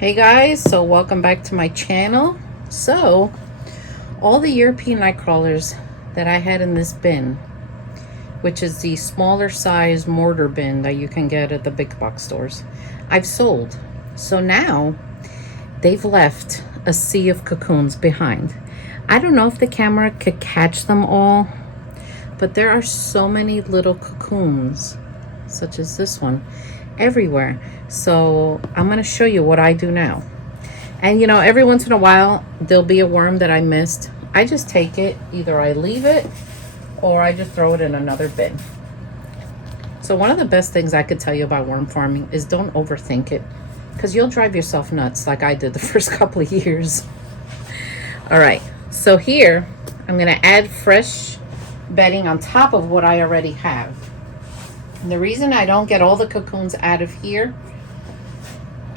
Hey guys, so welcome back to my channel. So all the European Nightcrawlers that I had in this bin, which is the smaller size mortar bin that you can get at the big box stores, I've sold. So now they've left a sea of cocoons behind. I don't know if the camera could catch them all, but there are so many little cocoons, such as this one, everywhere. So I'm going to show you what I do now. And you know, every once in a while there'll be a worm that I missed. I just take it, either I leave it or I just throw it in another bin. So one of the best things I could tell you about worm farming is don't overthink it, because you'll drive yourself nuts like I did the first couple of years. All right, so here I'm going to add fresh bedding on top of what I already have. And the reason I don't get all the cocoons out of here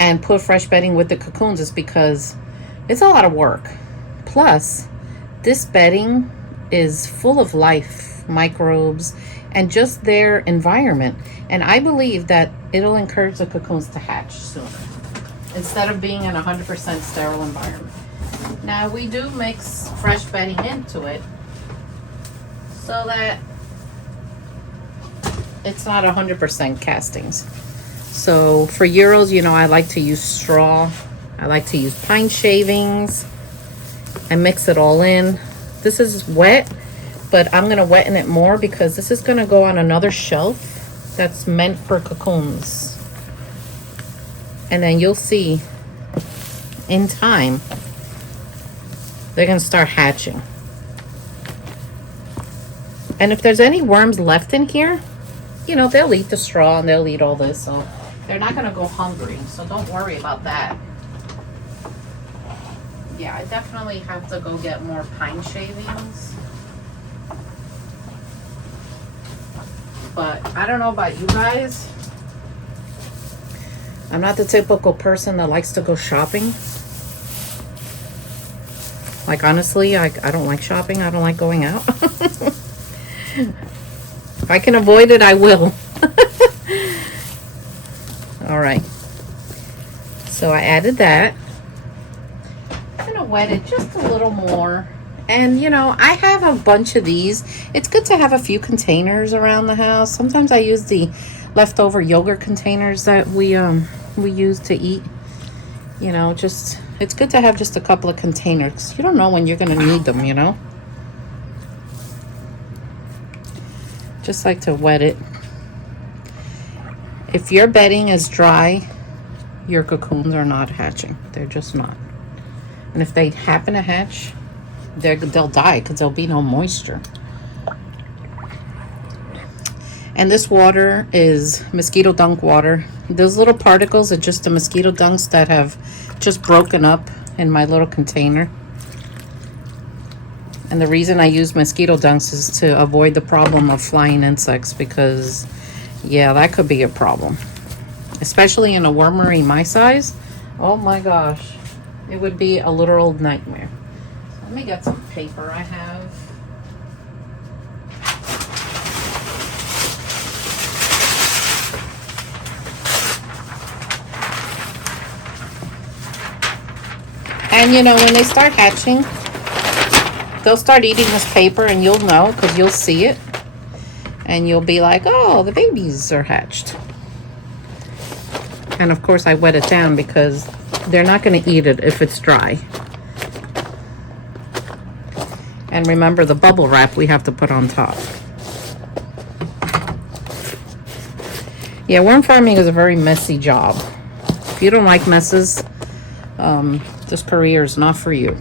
and put fresh bedding with the cocoons is because it's a lot of work. Plus, this bedding is full of life, microbes, and just their environment. And I believe that it'll encourage the cocoons to hatch sooner, instead of being in a 100% sterile environment. Now, we do mix fresh bedding into it so that it's not 100% castings. So for Euros, you know, I like to use straw. I like to use pine shavings. I mix it all in. This is wet, but I'm going to wetten it more because this is going to go on another shelf that's meant for cocoons. And then you'll see in time, they're going to start hatching. And if there's any worms left in here, you know, they'll eat the straw and they'll eat all this. So they're not going to go hungry. So don't worry about that. Yeah, I definitely have to go get more pine shavings. But I don't know about you guys. I'm not the typical person that likes to go shopping. Like, honestly, I don't like shopping. I don't like going out. If I can avoid it, I will. All right. So I added that. I'm going to wet it just a little more. And, you know, I have a bunch of these. It's good to have a few containers around the house. Sometimes I use the leftover yogurt containers that we use to eat. You know, just, it's good to have just a couple of containers. You don't know when you're going to need them, you know. Just like to wet it. If your bedding is dry, your cocoons are not hatching. They're just not. And if they happen to hatch, they'll die because there'll be no moisture. And this water is mosquito dung water. Those little particles are just the mosquito dungs that have just broken up in my little container. And the reason I use mosquito dungs is to avoid the problem of flying insects, because, yeah, that could be a problem. Especially in a wormery my size. Oh my gosh. It would be a literal nightmare. So let me get some paper I have. And, you know, when they start hatching, they'll start eating this paper, and you'll know because you'll see it. And you'll be like, oh, the babies are hatched. And of course I wet it down because they're not going to eat it if it's dry. And remember the bubble wrap we have to put on top. Yeah, worm farming is a very messy job. If you don't like messes, this career is not for you.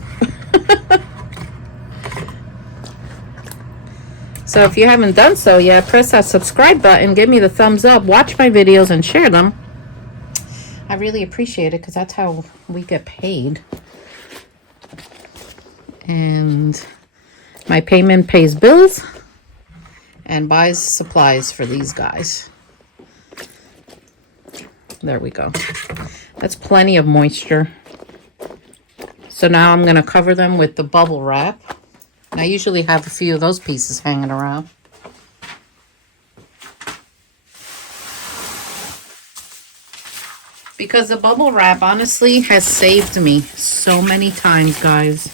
So if you haven't done so yet, press that subscribe button, give me the thumbs up, watch my videos, and share them. I really appreciate it because that's how we get paid. And my payment pays bills and buys supplies for these guys. There we go. That's plenty of moisture. So now I'm going to cover them with the bubble wrap. And I usually have a few of those pieces hanging around. because the bubble wrap honestly has saved me so many times, guys.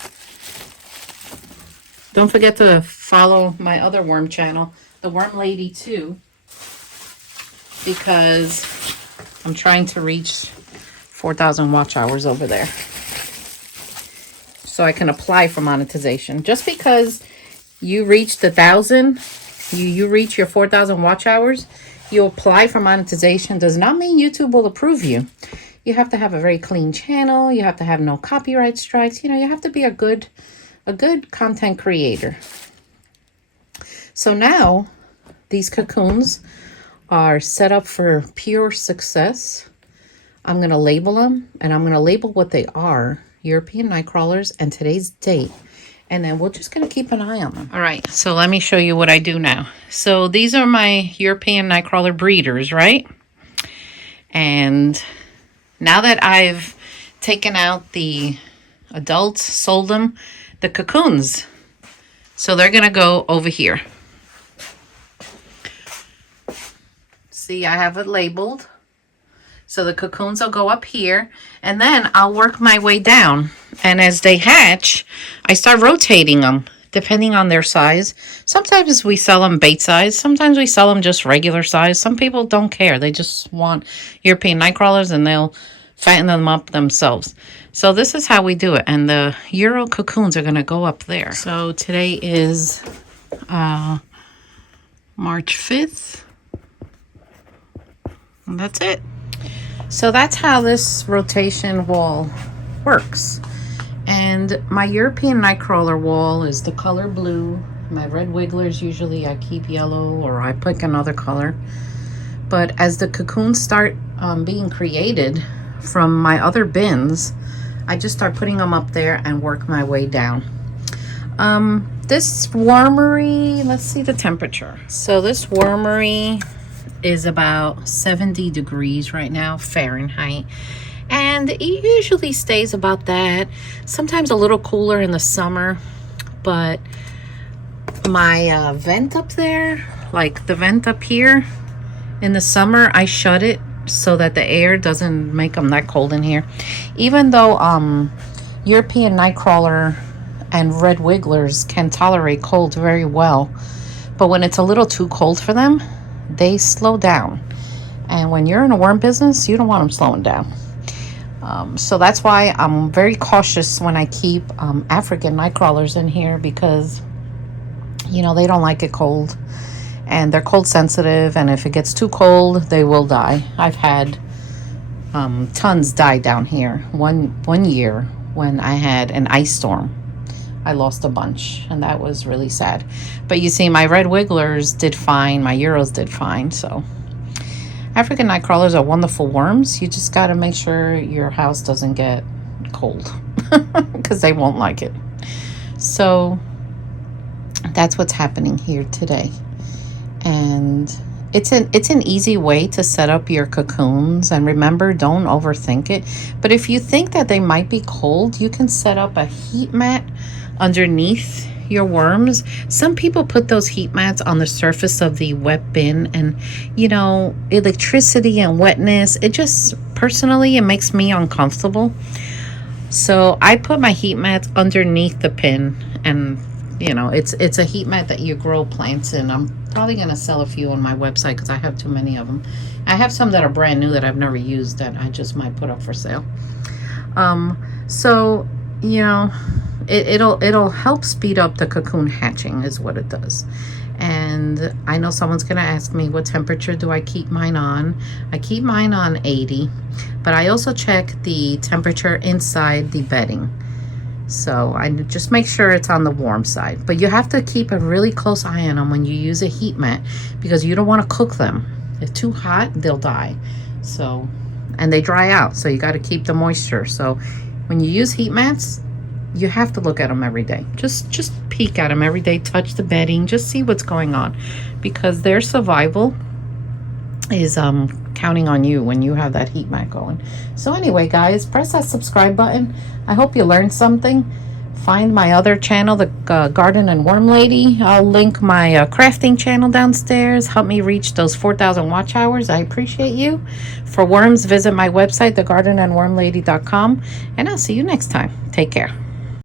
Don't forget to follow my other worm channel, the Worm Lady 2, because I'm trying to reach 4,000 watch hours over there so I can apply for monetization. Just because you reach the 1,000, you reach your 4,000 watch hours, you apply for monetization does not mean YouTube will approve you. You have to have a very clean channel. You have to have no copyright strikes. You know, you have to be a good content creator. So now these cocoons are set up for pure success. I'm going to label them, and I'm going to label what they are, European Nightcrawlers, and today's date. And then we're just going to keep an eye on them. All right, so let me show you what I do now. So these are my European Nightcrawler breeders, right? And now that I've taken out the adults, sold them, the cocoons. So they're going to go over here. See, I have it labeled. So the cocoons will go up here, and then I'll work my way down. And as they hatch, I start rotating them depending on their size. Sometimes we sell them bait size. Sometimes we sell them just regular size. Some people don't care. They just want European Nightcrawlers, and they'll fatten them up themselves. So this is how we do it. And the Euro cocoons are going to go up there. So today is March 5th. And that's it. So that's how this rotation wall works. And my European Nightcrawler wall is the color blue. My red wigglers, usually I keep yellow or I pick another color. But as the cocoons start being created from my other bins, I just start putting them up there and work my way down. This wormery, let's see the temperature. So this wormery is about 70 degrees right now, Fahrenheit. And it usually stays about that. Sometimes a little cooler in the summer. But my vent up there, like the vent up here, in the summer, I shut it so that the air doesn't make them that cold in here. Even though European Nightcrawler and red wigglers can tolerate cold very well. But when it's a little too cold for them, they slow down. And when you're in a worm business, you don't want them slowing down. So that's why I'm very cautious when I keep African Nightcrawlers in here, because, you know, they don't like it cold. And they're cold sensitive, and if it gets too cold, they will die. I've had tons die down here. One year when I had an ice storm, I lost a bunch, and that was really sad. But you see, my red wigglers did fine. My Euros did fine. So African Nightcrawlers are wonderful worms. You just got to make sure your house doesn't get cold because they won't like it. So that's what's happening here today. And it's an easy way to set up your cocoons. And remember, don't overthink it. But if you think that they might be cold, you can set up a heat mat underneath your worms. Some people put those heat mats on the surface of the wet bin, and you know, electricity and wetness, it just, personally, it makes me uncomfortable. So I put my heat mats underneath the pin, and you know, it's a heat mat that you grow plants in. I'm probably going to sell a few on my website because I have too many of them. I have some that are brand new that I've never used that I just might put up for sale. So, you know, it'll help speed up the cocoon hatching is what it does. And I know someone's going to ask me, what temperature do I keep mine on? I keep mine on 80, but I also check the temperature inside the bedding. So I just make sure it's on the warm side. But you have to keep a really close eye on them when you use a heat mat, because you don't want to cook them. If too hot, they'll die. So, and they dry out, so you got to keep the moisture. So when you use heat mats, you have to look at them every day. Just peek at them every day, touch the bedding, just see what's going on, because their survival is counting on you when you have that heat mat going. So anyway, guys, press that subscribe button. I hope you learned something. find my other channel, the Garden and Worm Lady. I'll link my crafting channel downstairs. Help me reach those 4,000 watch hours. I appreciate you. For worms, visit my website, thegardenandwormlady.com, and I'll see you next time. Take care.